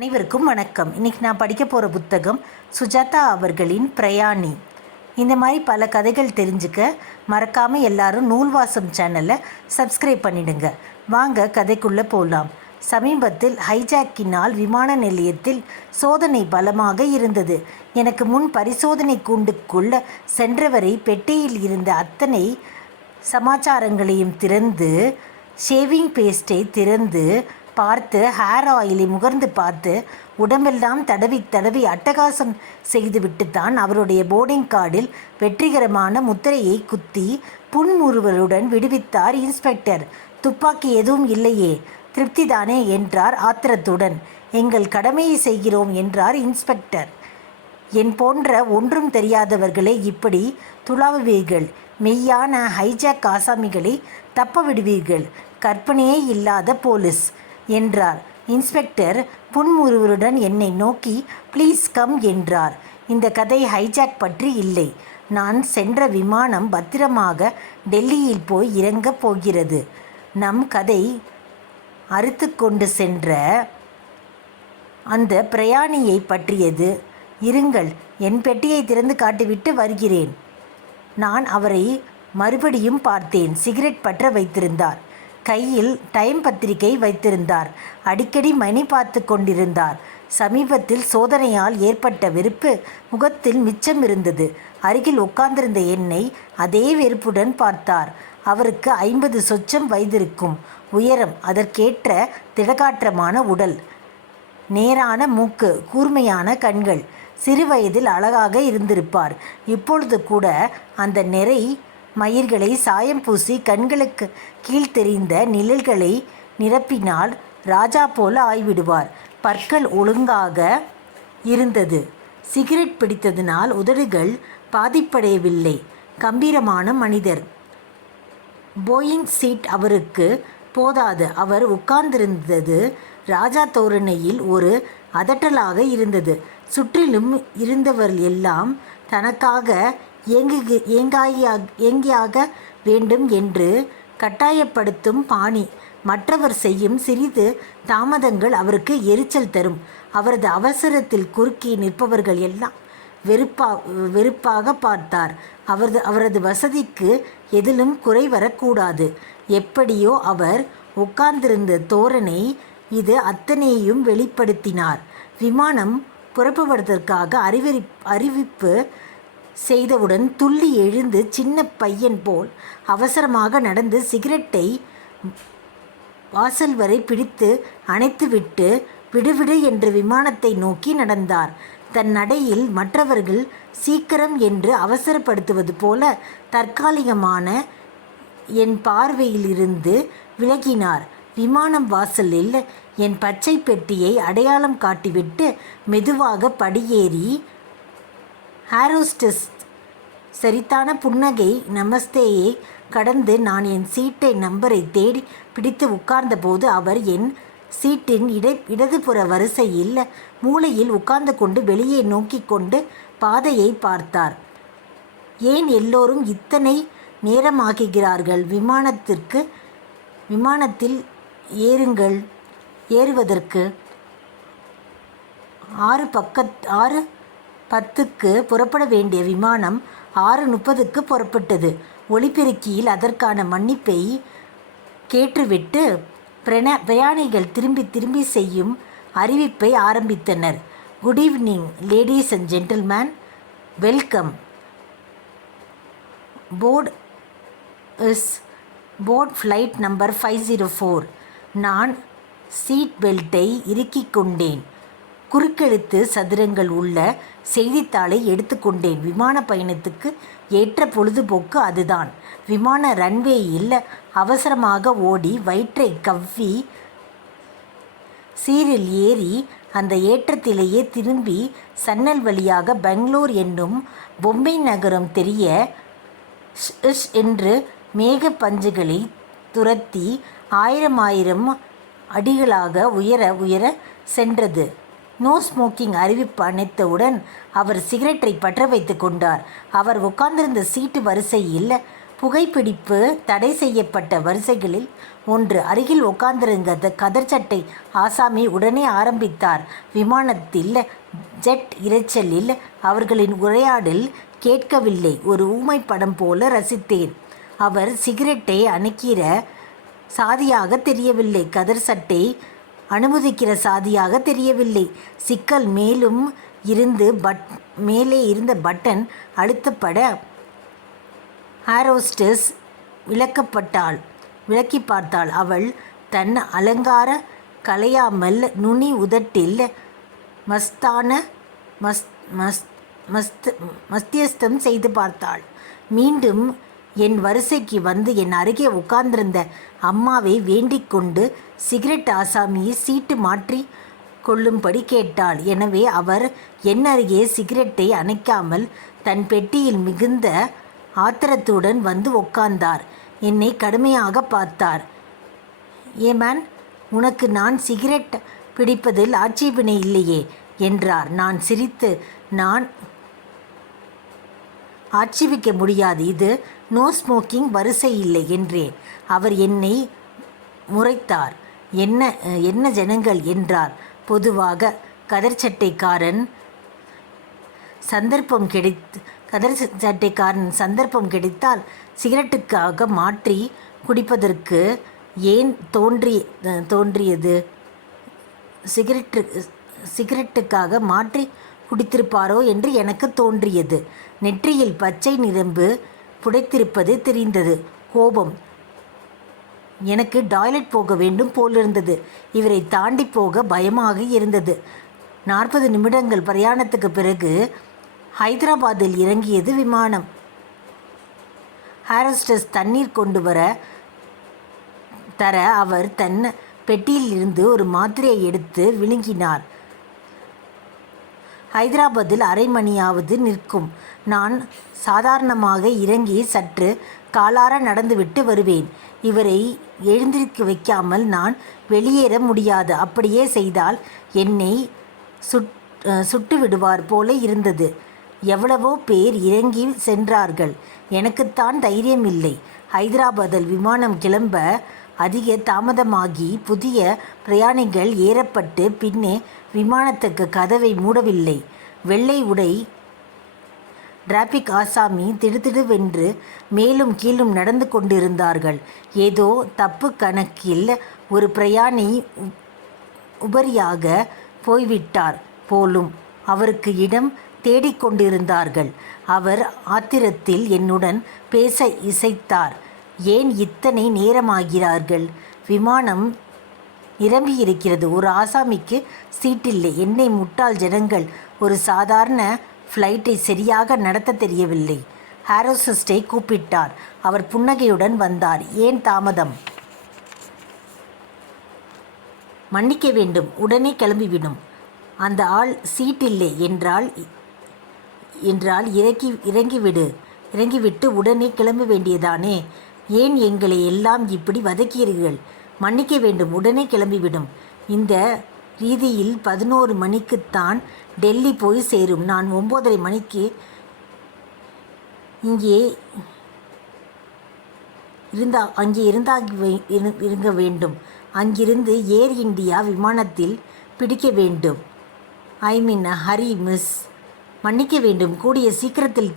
அனைவருக்கும் வணக்கம். இன்றைக்கி நான் படிக்க போகிற புத்தகம் சுஜாதா அவர்களின் பிரயாணி. இந்த மாதிரி பல கதைகள் தெரிஞ்சுக்க மறக்காமல் எல்லாரும் நூல்வாசம் சேனலை சப்ஸ்கிரைப் பண்ணிடுங்க. வாங்க கதைக்குள்ளே போகலாம். சமீபத்தில் ஹைஜாக்கினால் விமான நிலையத்தில் சோதனை பலமாக இருந்தது. எனக்கு முன் பரிசோதனை கூண்டுக்குள்ள சென்றவரை பெட்டியில் இருந்த அத்தனை சமாச்சாரங்களையும் திறந்து, ஷேவிங் பேஸ்ட்டை திறந்து பார்த்து, ஹேர் ஆயிலை முகர்ந்து பார்த்து, உடம்பெல்லாம் தடவி தடவி அட்டகாசம் செய்துவிட்டுத்தான் அவருடைய போர்டிங் கார்டில் வெற்றிகரமான முத்திரையை குத்தி புன்முறுவலுடன் விடுவித்தார் இன்ஸ்பெக்டர். துப்பாக்கி எதுவும் இல்லையே, திருப்திதானே என்றார் ஆத்திரத்துடன். எங்கள் கடமையை செய்கிறோம் என்றார் இன்ஸ்பெக்டர். என் போன்ற ஒன்றும் தெரியாதவர்களை இப்படி துளாவுவீர்கள். மெய்யான ஹைஜாக் ஆசாமிகளை தப்ப விடுவீர்கள். கற்பனையே இல்லாத போலீஸ் என்றார். இன்ஸ்பெக்டர் புன்முறுவலுடன் என்னை நோக்கி ப்ளீஸ் கம் என்றார். இந்த கதை ஹைஜாக் பற்றி இல்லை. நான் சென்ற விமானம் பத்திரமாக டெல்லியில் போய் இறங்கப் போகிறது. நம் கதை அறுத்து கொண்டு சென்ற அந்த பிரயாணியை பற்றியது. இருங்கள், என் பெட்டியை திறந்து காட்டிவிட்டு வருகிறேன். நான் அவரை மறுபடியும் பார்த்தேன். சிகரெட் பற்ற வைத்திருந்தார். கையில் டைம் பத்திரிகை வைத்திருந்தார். அடிக்கடி மணி பார்த்து கொண்டிருந்தார். சமீபத்தில் சோதனையால் ஏற்பட்ட வெறுப்பு முகத்தில் மிச்சம் இருந்தது. அருகில் உட்கார்ந்திருந்த என்னை அதே வெறுப்புடன் பார்த்தார். அவருக்கு 50 சொச்சம் வயதிருக்கும். உயரம், அதற்கேற்ற திடகாற்றமான உடல், நேரான மூக்கு, கூர்மையான கண்கள். சிறு வயதில் அழகாக இருந்திருப்பார். இப்பொழுது கூட அந்த நிறை மயிர்களை சாயம் பூசி கண்களுக்கு கீழ் தெரிந்த நிழல்களை நிரப்பினால் ராஜா போல ஆய்விடுவார். பற்கள் ஒழுங்காக இருந்தது. சிகரெட் பிடித்ததினால் உதடுகள் பாதிப்படையவில்லை. கம்பீரமான மனிதர். போயிங் சீட் அவருக்கு போதாது. அவர் உட்கார்ந்திருந்தது ராஜா தோரணையில் ஒரு அதட்டலாக இருந்தது. சுற்றிலும் இருந்தவர் எல்லாம் தனக்காக ஏங்கியாக வேண்டும் என்று கட்டாயப்படுத்தும் பாணி. மற்றவர் செய்யும் சிறிது தாமதங்கள் அவருக்கு எரிச்சல் தரும். அவரது அவசரத்தில் குறுக்கி நிற்பவர்கள் எல்லாம் வெறுப்பாக பார்த்தார். அவரது வசதிக்கு எதிலும் குறை வரக்கூடாது. எப்படியோ அவர் உட்கார்ந்திருந்த தோரணை இது அத்தனையும் வெளிப்படுத்தினார். விமானம் புறப்படுவதற்காக அறிவிப்பு செய்தவுடன் துள்ளி எழுந்து சின்ன பையன் போல் அவசரமாக நடந்து சிகரெட்டை வாசல் வரை பிடித்து அணைத்துவிட்டு விடுவிடு என்று விமானத்தை நோக்கி நடந்தார். தன் நடையில் மற்றவர்கள் சீக்கிரம் என்று அவசரப்படுத்துவது போல தற்காலிகமான என் பார்வையிலிருந்து விலகினார். விமானம் வாசலில் என் பச்சை பெட்டியை அடையாளம் காட்டிவிட்டு மெதுவாக படியேறி ஹேரோஸ்டஸ் சரித்தான புன்னகை நமஸ்தேயை கடந்து நான் என் சீட்டை நம்பரை தேடி பிடித்து உட்கார்ந்தபோது அவர் என் சீட்டின் இடதுபுற வரிசையில் மூலையில் உட்கார்ந்து கொண்டு வெளியே நோக்கி கொண்டு பாதையை பார்த்தார். ஏன் எல்லோரும் இத்தனை நேரமாக்குகிறார்கள்? விமானத்தில் ஏறுவதற்கு 6:10க்கு புறப்பட வேண்டிய விமானம் 6:30க்கு புறப்பட்டது. ஒலிபெருக்கியில் அதற்கான மன்னிப்பை கேட்டுவிட்டு பிரயாணிகள் திரும்பி செய்யும் அறிவிப்பை ஆரம்பித்தனர். Good evening ladies and gentleman, welcome board flight number 504. நான் சீட் பெல்ட்டை இறுக்கிக் கொண்டேன். குறுக்கெழுத்து சதுரங்கள் உள்ள செய்தித்தாளை எடுத்துக்கொண்டேன். விமான பயணத்துக்கு ஏற்ற பொழுதுபோக்கு அதுதான். விமான ரன்வேயில் அவசரமாக ஓடி வயிற்றை கவ்வி சீரில் ஏறி அந்த ஏற்றத்திலேயே திரும்பி சன்னல் வழியாக பெங்களூர் என்னும் பொம்மை நகரம் தெரிய என்று மேக பஞ்சுகளை துரத்தி 1000 அடிகளாக உயர சென்றது. நோ ஸ்மோக்கிங் அறிவிப்பு அணைத்தவுடன் அவர் சிகரெட்டை பற்ற வைத்து கொண்டார். அவர் உட்கார்ந்திருந்த சீட்டு வரிசையில் புகைப்பிடிப்பு தடை செய்யப்பட்ட வரிசைகளில் ஒன்று. அருகில் உட்கார்ந்திருந்த கதர் சட்டை ஆசாமி உடனே ஆரம்பித்தார். விமானத்தில் ஜெட் இரைச்சலில் அவர்களின் உரையாடல் கேட்கவில்லை. ஒரு ஊமை படம் போல ரசித்தேன். அவர் சிகரெட்டை அணைக்கிற சாதியாக தெரியவில்லை. கதர் சட்டை அனுமதிக்கிற சாதியாக தெரியவில்லை. சிக்கல் மேலே இருந்த பட்டன் அழுத்தப்பட ஏரோஸ்டஸ் விளக்கி பார்த்தாள். அவள் தன் அலங்கார கலையாமல் நுனி உதட்டில் மஸ்தியஸ்தம் செய்து பார்த்தாள். மீண்டும் என் வரிசைக்கு வந்து என் அருகே உட்கார்ந்திருந்த அம்மாவை வேண்டிக் கொண்டு சிகரெட் ஆசாமியை சீட்டு மாற்றி கொள்ளும்படி கேட்டாள். எனவே அவர் என் அருகே சிகரெட்டை அணைக்காமல் தன் பெட்டியில் மிகுந்த ஆத்திரத்துடன் வந்து உட்கார்ந்தார். என்னை கடுமையாக பார்த்தார். ஏமேன், உனக்கு நான் சிகரெட் பிடிப்பதில் ஆட்சேபனை இல்லையே என்றார். நான் சிரித்து, நான் ஆட்சேபிக்க முடியாது, இது நோ ஸ்மோக்கிங் வரிசை இல்லை என்றேன். அவர் என்னை முறைத்தார். என்ன ஜனங்கள் என்றார். பொதுவாக கதர் சட்டைக்காரன் சந்தர்ப்பம் கிடைத்தால் சிகரெட்டுக்காக மாற்றி குடிப்பதற்கு ஏன் தோன்றியது? சிகரெட்டுக்காக மாற்றி குடித்திருப்பாரோ என்று எனக்கு தோன்றியது. நெற்றியில் பச்சை நிரம்பு புடைத்திருப்பது தெரிந்தது. கோபம். எனக்கு டாய்லெட் போக வேண்டும் போலிருந்தது. இவரை தாண்டி போக பயமாக இருந்தது. 40 நிமிடங்கள் பிரயாணத்துக்கு பிறகு ஹைதராபாத்தில் இறங்கியது விமானம். ஏரோஸ்டஸ் தண்ணீர் கொண்டு தர அவர் தன் பெட்டியில் இருந்து ஒரு மாத்திரையை எடுத்து விழுங்கினார். ஹைதராபாத்தில் அரை மணியாவது நிற்கும். நான் சாதாரணமாக இறங்கி சற்று காலார நடந்துவிட்டு வருவேன். இவரை எழுந்திருக்க வைக்காமல் நான் வெளியேற முடியாது. அப்படியே செய்தால் என்னை சுட்டு விடுவார் போல இருந்தது. எவ்வளவோ பேர் இறங்கி சென்றார்கள். எனக்குத்தான் தைரியம் இல்லை. ஹைதராபாத்தில் விமானம் கிளம்ப அதிக தாமதமாகி புதிய பிரயாணிகள் ஏறப்பட்டு பின்னே விமானத்துக்கு கதவை மூடவில்லை. வெள்ளை உடை டிராபிக் ஆசாமி திடுதிடுவென்று மேலும் கீழும் நடந்து கொண்டிருந்தார்கள். ஏதோ தப்பு கணக்கில் ஒரு பிரயாணி உபரியாக போய்விட்டார் போலும். அவருக்கு இடம் தேடிக்கொண்டிருந்தார்கள். அவர் ஆத்திரத்தில் என்னுடன் பேச இசைத்தார். ஏன் இத்தனை நேரமாகிறார்கள்? விமானம் நிரம்பியிருக்கிறது. ஒரு ஆசாமிக்கு சீட்டில்லை. என்னை முட்டாள் ஜனங்கள். ஒரு சாதாரண ஃப்ளைட்டை சரியாக நடத்த தெரியவில்லை. ஏரோஸ்டஸை கூப்பிட்டார். அவர் புன்னகையுடன் வந்தார். ஏன் தாமதம்? மன்னிக்க வேண்டும், உடனே கிளம்பிவிடும். அந்த ஆள் சீட்டில்லை என்றால் இறங்கிவிட்டு உடனே கிளம்ப வேண்டியதானே? ஏன் எங்களை எல்லாம் இப்படி வதக்கிறீர்கள்? மன்னிக்க வேண்டும், உடனே கிளம்பிவிடும். இந்த ரீதியில் 11 மணிக்குத்தான் டெல்லி போய் சேரும். நான் 9:30 மணிக்கு அங்கே இருங்க வேண்டும். அங்கிருந்து ஏர் இந்தியா விமானத்தில் பிடிக்க வேண்டும். ஹரி மிஸ். மன்னிக்க வேண்டும், கூடிய சீக்கிரத்தில்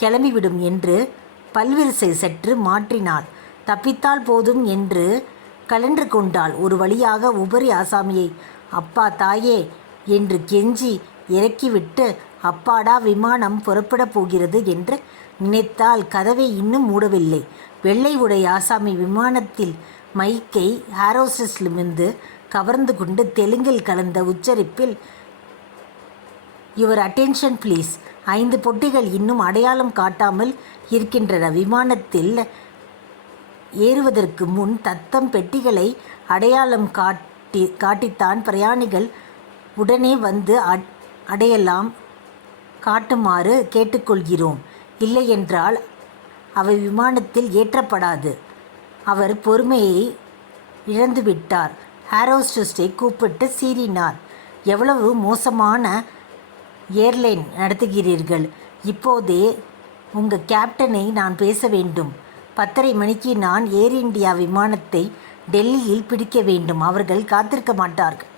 கிளம்பிவிடும் என்று பல்விரிசை சற்று மாற்றினாள். தப்பித்தால் போதும் என்று கலன்று கொண்டாள். ஒரு வழியாக உபரி ஆசாமியை அப்பா தாயே என்று கெஞ்சி இறக்கிவிட்டு அப்பாடா விமானம் புறப்படப் போகிறது என்று நினைத்தால் கதவை இன்னும் மூடவில்லை. வெள்ளை உடை ஆசாமி விமானத்தில் மைக்கை ஏரோஸ்டஸிலிருந்து கவர்ந்து கொண்டு தெலுங்கில் கலந்த உச்சரிப்பில், யுவர் அட்டென்ஷன் ப்ளீஸ். 5 பொட்டிகள் இன்னும் அடையாளம் காட்டாமல் இருக்கின்றன. விமானத்தில் ஏறுவதற்கு முன் தத்தம் பெட்டிகளை அடையாளம் காட்டித்தான் பிரயாணிகள் உடனே வந்து அடையாளம் காட்டுமாறு கேட்டுக்கொள்கிறோம். இல்லையென்றால் அவை விமானத்தில் ஏற்றப்படாது. அவர் பொறுமையை இழந்துவிட்டார். ஏரோஸ்டஸை கூப்பிட்டு சீறினார். எவ்வளவு மோசமான ஏர்லைன் நடத்துகிறீர்கள். இப்போதே உங்கள் கேப்டனை நான் பேச வேண்டும். 10:30 மணிக்கு நான் ஏர் இந்தியா விமானத்தை டெல்லியில் பிடிக்க வேண்டும். அவர்கள் காத்திருக்க மாட்டார்கள்.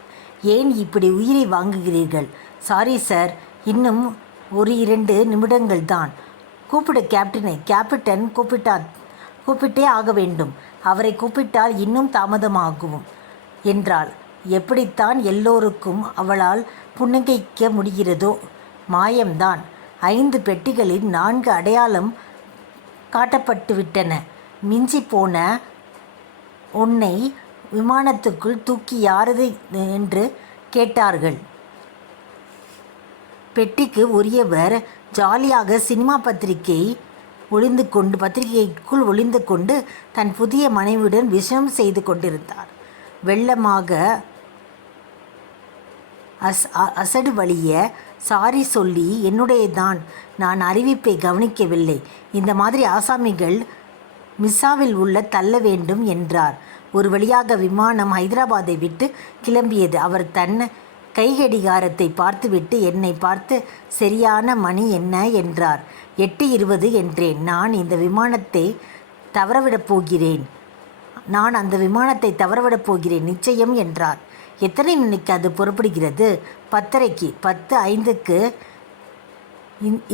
ஏன் இப்படி உயிரை வாங்குகிறீர்கள்? சாரி சார், இன்னும் 1-2 நிமிடங்கள் தான். கூப்பிடு கேப்டனை. கேப்டன் கூப்பிட்டே ஆக வேண்டும். அவரை கூப்பிட்டால் இன்னும் தாமதமாகும் என்றாள். எப்படித்தான் எல்லோருக்கும் அவளால் புன்னகைக்க முடிகிறதோ? மாயம்தான். 5 பெட்டிகளில் 4 அடையாளம் காட்டப்பட்டுவிட்டன. மிஞ்சி போன உன்னை விமானத்துக்குள் தூக்கி யாரது என்று கேட்டார்கள். பெட்டிக்கு உரியவர் ஜாலியாக சினிமா பத்திரிகைக்குள் ஒளிந்து கொண்டு தன் புதிய மனைவியுடன் விஷம் செய்து கொண்டிருந்தார். வெள்ளமாக அசடு வழிய சாரி சொல்லி, என்னுடையதான், நான் அறிவிப்பை கவனிக்கவில்லை. இந்த மாதிரி ஆசாமிகள் மிஸ்ஸாவில் உள்ள தள்ள வேண்டும் என்றார். ஒரு வழியாக விமானம் ஹைதராபாத்தை விட்டு கிளம்பியது. அவர் தன் கைகடிகாரத்தை பார்த்துவிட்டு என்னை பார்த்து, சரியான மணி என்ன என்றார். 8:20 என்றேன். நான் அந்த விமானத்தை தவறவிடப் போகிறேன் நிச்சயம் என்றார். எத்தனை மணிக்கு அது புறப்படுகிறது? 10:30க்கு. 10:05க்கு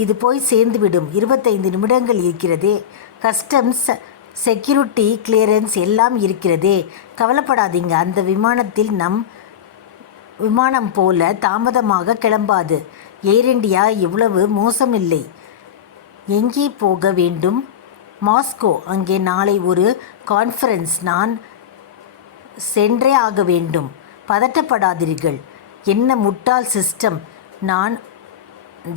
இது போய் சேர்ந்துவிடும். 25 நிமிடங்கள் இருக்கிறதே. கஸ்டம்ஸ், செக்யூரிட்டி கிளியரன்ஸ் எல்லாம் இருக்கிறதே. கவலைப்படாதீங்க. அந்த விமானத்தில் நம் விமானம் போல தாமதமாக கிளம்பாது. ஏர் இண்டியா இவ்வளவு மோசமில்லை. எங்கே போக வேண்டும்? மாஸ்கோ. அங்கே நாளை ஒரு கான்ஃபரன்ஸ். நான் சென்றே ஆக வேண்டும். பதட்டப்படாதீர்கள். என்ன முட்டாள் சிஸ்டம்! நான்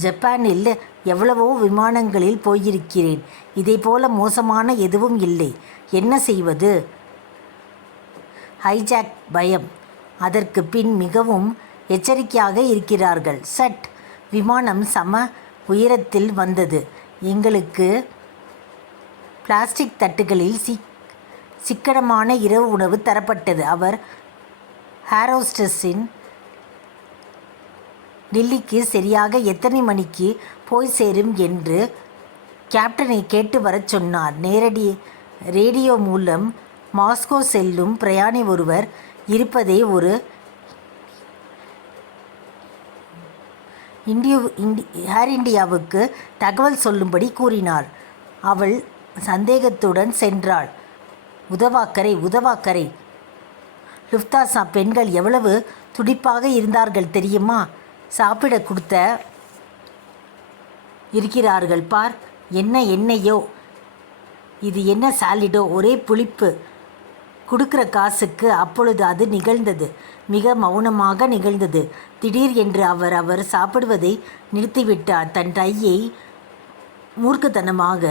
ஜப்பானில் எவ்வளவோ விமானங்களில் போயிருக்கிறேன். இதைப்போல மோசமான எதுவும் இல்லை. என்ன செய்வது? ஹைஜாக் பயம். அதற்கு பின் மிகவும் எச்சரிக்கையாக இருக்கிறார்கள். சட். விமானம் சம உயரத்தில் வந்தது. எங்களுக்கு பிளாஸ்டிக் தட்டுகளில் சிக்கனமான இரவு உணவு தரப்பட்டது. அவர் ஏரோஸ்டஸின் டெல்லிக்கு சரியாக எத்தனை மணிக்கு போய் சேரும் என்று கேப்டனை கேட்டு வரச் சொன்னார். ரேடியோ மூலம் மாஸ்கோ செல்லும் பிரயாணி ஒருவர் இருப்பதை ஒரு ஏர் இண்டியாவுக்கு தகவல் சொல்லும்படி கூறினார். அவள் சந்தேகத்துடன் சென்றாள். உதவாக்கரை. லுஃப்தான்சா பெண்கள் எவ்வளவு துடிப்பாக இருந்தார்கள் தெரியுமா? சாப்பிட கொடுத்த இருக்கிறார்கள் பார். என்ன எண்ணெயோ, இது என்ன சாலிடோ, ஒரே புளிப்பு. கொடுக்கிற காசுக்கு. அப்பொழுது அது நிகழ்ந்தது. மிக மௌனமாக நிகழ்ந்தது. திடீர் என்று அவர் சாப்பிடுவதை நிறுத்திவிட்டார். தன் டையை மூர்க்கத்தனமாக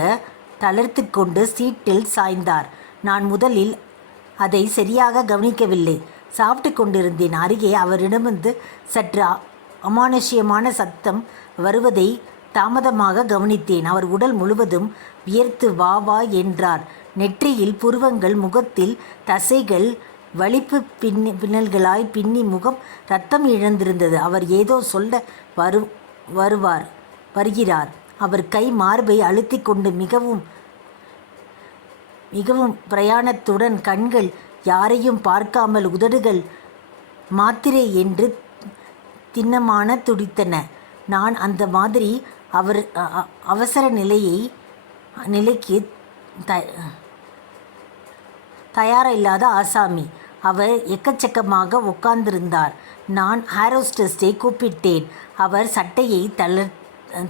தளர்த்து கொண்டு சீட்டில் சாய்ந்தார். நான் முதலில் அதை சரியாக கவனிக்கவில்லை. சாப்பிட்டு கொண்டிருந்தேன். அருகே அவரிடமிருந்து சற்று அமானுஷ்யமான சத்தம் வருவதை தாமதமாக கவனித்தேன். அவர் உடல் முழுவதும் வியர்த்து வா வா என்றார். நெற்றியில் புருவங்கள், முகத்தில் தசைகள் வலிப்பு பின்னல்களாய் பின்னி முகம் இரத்தம் இழந்திருந்தது. அவர் ஏதோ சொல்ல வருகிறார். அவர் கை மார்பை அழுத்தி கொண்டு மிகவும் பிரயாணத்துடன், கண்கள் யாரையும் பார்க்காமல், உதடுகள் மாத்திரை என்று திண்ணமான துடித்தன. நான் அந்த மாதிரி அவசர நிலைக்கு தயாரில்லாத ஆசாமி. அவர் எக்கச்சக்கமாக உட்கார்ந்திருந்தார். நான் ஏரோஸ்டஸை கூப்பிட்டேன். அவர் சட்டையை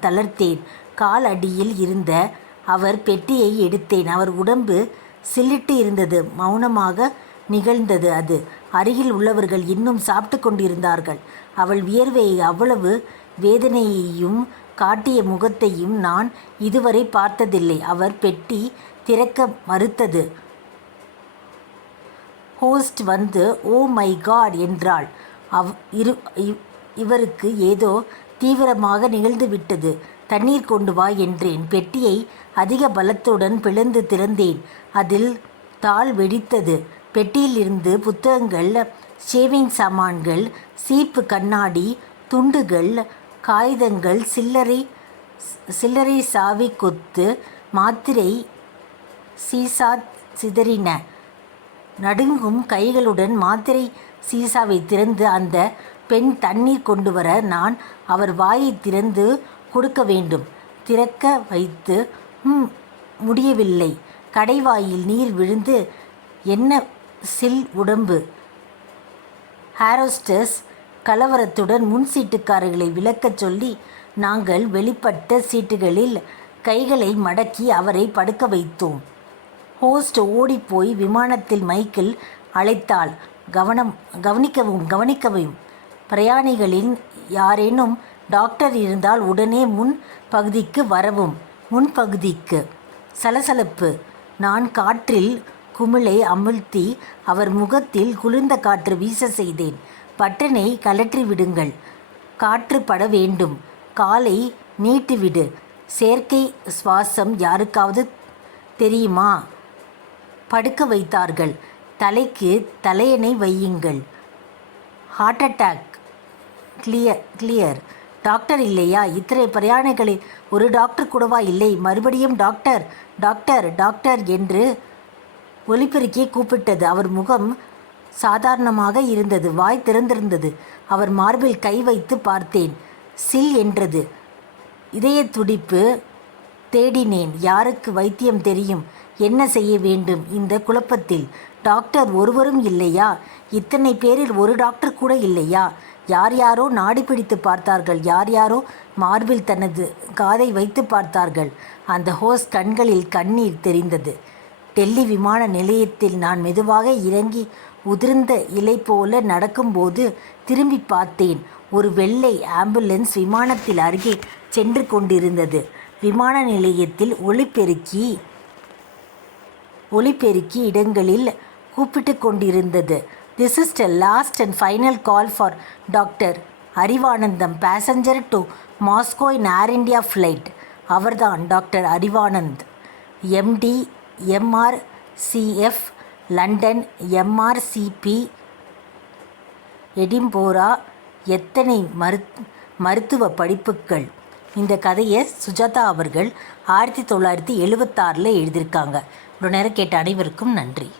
தளர்த்தேன். கால் அடியில் இருந்த அவர் பெட்டியை எடுத்தேன். அவர் உடம்பு சில்லிட்டு இருந்தது. மௌனமாக நிகழ்ந்தது அது. அருகில் உள்ளவர்கள் இன்னும் சாப்பிட்டு கொண்டிருந்தார்கள். அவள் வியர்வையை, அவ்வளவு வேதனையையும் காட்டிய முகத்தையும் நான் இதுவரை பார்த்ததில்லை. அவர் பெட்டி திறக்க மறுத்தது. ஹோஸ்ட் வந்து, ஓ மை காட் என்றாள். இவருக்கு ஏதோ தீவிரமாக நிகழ்ந்துவிட்டது. தண்ணீர் கொண்டு வா என்றேன். பெட்டியை அதிக பலத்துடன் பிளந்து திறந்தேன். அதில் தாள் வெடித்தது. பெட்டியிலிருந்து புத்தகங்கள், ஷேவிங் சாமான்கள், சீப்பு கண்ணாடி துண்டுகள், காகிதங்கள், சில்லறை, சாவி கொத்து, சீசா சிதறின. நடுங்கும் கைகளுடன் மாத்திரை சீசாவை திறந்து அந்த பெண் தண்ணீர் கொண்டு வர நான் அவர் வாயை திறந்து கொடுக்க வேண்டும். திறக்க வைத்து முடியவில்லை. கடைவாயில் நீர் விழுந்து என்ன சில் உடம்பு. ஹாரோஸ்டஸ் கலவரத்துடன் முன் சீட்டுக்காரர்களை விலக்கச் சொல்லி நாங்கள் வெளிப்பட்ட சீட்டுகளில் கைகளை மடக்கி அவரை படுக்க வைத்தோம். ஹோஸ்ட் ஓடிப்போய் விமானத்தில் மைக்கில் அழைத்தாள். கவனிக்கவும் பிரயாணிகளின் யாரேனும் டாக்டர் இருந்தால் உடனே முன் பகுதிக்கு வரவும். முன்பகுதிக்கு. சலசலப்பு. நான் காற்றில் குமிழை அமிழ்த்தி அவர் முகத்தில் குளிர்ந்த காற்று வீச செய்தேன். பட்டனை கழற்றி விடுங்கள். காற்று பட வேண்டும். காலை நீட்டிவிடு. செயற்கை சுவாசம் யாருக்காவது தெரியுமா? படுக்க வைத்தார்கள். தலைக்கு தலையணை வையுங்கள். Heart attack. கிளியர். டாக்டர் இல்லையா? இத்தனை பிரயாணிகளில் ஒரு டாக்டர் கூடவா இல்லை? மறுபடியும் டாக்டர் டாக்டர் டாக்டர் என்று ஒலிபெருக்கியை கூப்பிட்டது. அவர் முகம் சாதாரணமாக இருந்தது. வாய் திறந்திருந்தது. அவர் மார்பில் கை வைத்து பார்த்தேன். சில் என்றது. இதய துடிப்பு. தேடினேன். யாருக்கு வைத்தியம் தெரியும்? என்ன செய்ய வேண்டும் இந்த குழப்பத்தில்? டாக்டர் ஒருவரும் இல்லையா? இத்தனை பேரில் ஒரு டாக்டர் கூட இல்லையா? யார் யாரோ நாடி பிடித்து பார்த்தார்கள். யார் யாரோ மார்பில் தனது காதை வைத்து பார்த்தார்கள். அந்த ஹோஸ்ட் கண்களில் கண்ணீர் தெரிந்தது. டெல்லி விமான நிலையத்தில் நான் மெதுவாக இறங்கி உதிர்ந்த இலை போல நடக்கும்போது திரும்பி பார்த்தேன். ஒரு வெள்ளை ஆம்புலன்ஸ் விமானத்தில் அருகே சென்று கொண்டிருந்தது. விமான நிலையத்தில் ஒலிபெருக்கி இடங்களில் கூப்பிட்டு கொண்டிருந்தது. This is the last and final call for doctor Arivanandam, passenger to Moscow in air India flight. அவர்தான் டாக்டர் அறிவானந்த், எம்டி, எம்ஆர்சிஎஃப், லண்டன், எம்ஆர்சிபி, எடின்போரா. எத்தனை மருத்துவ படிப்புகள். இந்த கதையை சுஜாதா அவர்கள் 1976 எழுதியிருக்காங்க. இவ்வளோ நேரம் கேட்ட அனைவருக்கும் நன்றி.